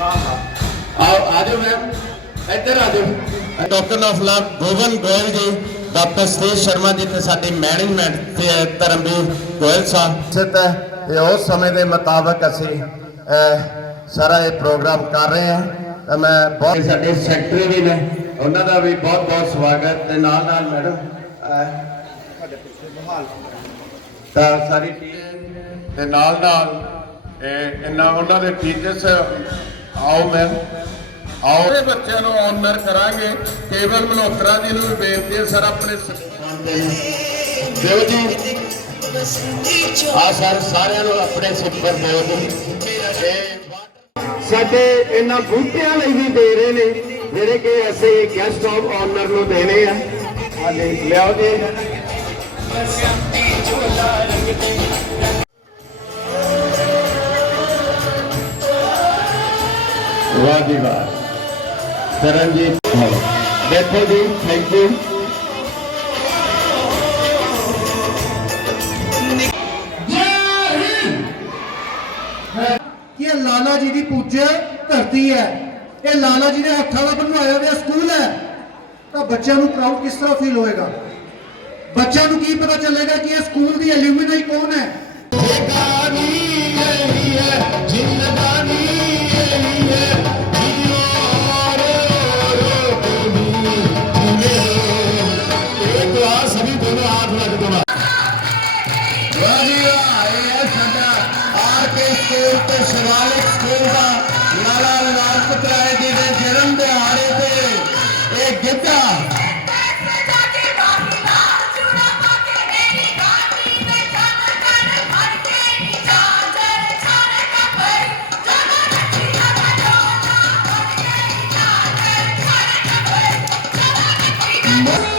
ਆਓ ਆ ਜਾਓ ਮੈਮ ਇੱਧਰ ਆ ਜਾਓ। ਟੋਕਨ ਆਫ ਲਵ ਗੋਵਨ ਗੋਇਲ ਜੀ ਡਾਕਟਰ ਸਤੀਸ਼ ਸ਼ਰਮਾ ਜੀ ਤੇ ਸਾਡੀ ਮੈਨੇਜਮੈਂਟ ਤੇ ਧਰਮਵੀਰ ਗੋਇਲ ਸਾਹਿਬ। ਸਿੱਤ ਹੈ ਇਹ ਉਸ ਸਮੇਂ ਦੇ ਮੁਤਾਬਕ ਅਸੀਂ ਸਾਰਾ ਇਹ ਪ੍ਰੋਗਰਾਮ ਕਰ ਰਹੇ ਹਾਂ। ਤਾਂ ਮੈਂ ਬਹੁਤ ਸਾਡੇ ਸੈਕਟਰੀ ਵੀ ਨੇ। ਉਹਨਾਂ ਦਾ ਵੀ ਬਹੁਤ ਬਹੁਤ ਸਵਾਗਤ ਤੇ ਨਾਲ ਨਾਲ ਮੈਡਮ ਤਾਂ ਸਾਰੀ ਟੀਮ ਤੇ ਨਾਲ ਨਾਲ ਇਹ ਇਹਨਾਂ ਉਹਨਾਂ ਦੇ ਟੀਚਰਸ ਆਓ ਮੈਮ ਆਓ। ਦੇ ਬੱਚਿਆਂ ਨੂੰ ਆਨਰ ਕਰਾਂਗੇ। ਕੇਵਲ ਮਲਹੋਤਰਾ ਜੀ ਨੂੰ ਵੀ ਬੇਨਤੀ ਹੈ ਸਰ ਆਪਣੇ ਜੀ। ਆ ਸਰ ਸਾਰਿਆਂ ਨੂੰ ਆਪਣੇ ਸਿੱਪਰ ਦਿਓ। ਜੀ ਇਹ ਸਾਡੇ ਇਹਨਾਂ ਬੂਟਿਆਂ ਲਈ ਵੀ ਦੇ ਰਹੇ ਨੇ ਜਿਹੜੇ ਕਿ ਅਸੀਂ ਗੈਸਟ ਆਫ ਆਨਰ ਨੂੰ ਦੇਣੇ ਆ। ਲਿਆਓ ਜੀ। ਵਾਹ ਜੀ ਵਾਹ ਸਰਨਜੀਤ ਦੇਖੋ ਜੀ ਥੈਂਕ ਯੂ ਕਿ ਇਹ ਲਾਲਾ ਜੀ ਦੀ ਪੂਜਿਆ ਧਰਤੀ ਹੈ ਇਹ ਲਾਲਾ ਜੀ ਦੇ ਹੱਥਾਂ ਦਾ ਬਣਵਾਇਆ ਹੋਇਆ ਸਕੂਲ ਹੈ ਤਾਂ ਬੱਚਿਆਂ ਨੂੰ ਪ੍ਰਾਊਡ ਕਿਸ ਤਰ੍ਹਾਂ ਫੀਲ ਹੋਏਗਾ ਬੱਚਿਆਂ ਨੂੰ ਕੀ ਪਤਾ ਚੱਲੇਗਾ ਕਿ ਇਹ ਸਕੂਲ ਦੀ ਐਲੂਮੀਨਾਈ ਆਰ ਸਕੂਲ ਤੇ ਸ਼ਿਵਾਲਿਕ ਸਕੂਲ ਦਾ ਲਾਲਾ ਲਾਲ ਰਾਏ ਜੀ ਦੇ ਜਨਮ ਦਿਹਾੜੇ ਤੇ ਇਹ ਗਿੱਧਾ Thank